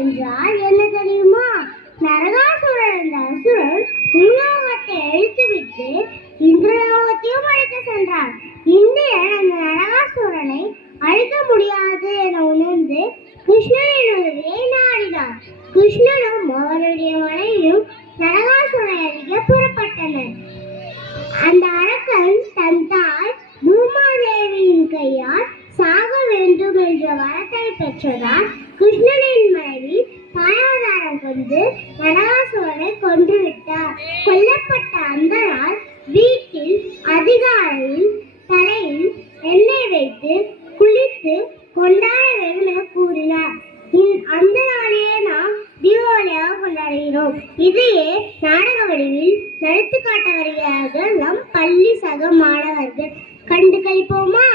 என்றால் என்ன தெரியுமா? நரகாசுரன் என்ற அசுரன் பூலோகத்தை அழித்துவிட்டு இந்திரலோகத்தையும் அழிக்க சென்றான். இந்திரன் அந்த நரகாசுரனை அழிக்க முடியாது என உணர்ந்து கிருஷ்ணனின் உதவியை நாடினார். கிருஷ்ணனும் அவருடைய மனைவியும் நரகாசுரனை அழிக்க புறப்பட்டனர். அந்த அரக்கன் தன் தாய் பூமாதேவியின் கையால் சாக வேண்டும் என்ற வரத்தை பெற்றதால் கிருஷ்ணனின் மனைவி தாயாதாரம் கொண்டு நரகாசுரனை கொன்றுவிட்டார். கொல்லப்பட்ட அந்த நாள் வீட்டில் அதிகாலையில் தலையில் எண்ணெய் வைத்து குளித்து கொண்டாட வேண்டும் என கூறினார். அந்த நாளையே நாம் தீபாவளியாக கொண்டாடுகிறோம். இதையே நாடக வடிவில் நடித்து காட்ட வருகிறார்கள் நம் பள்ளி சக மாணவர்கள். கண்டு கழிப்போமா?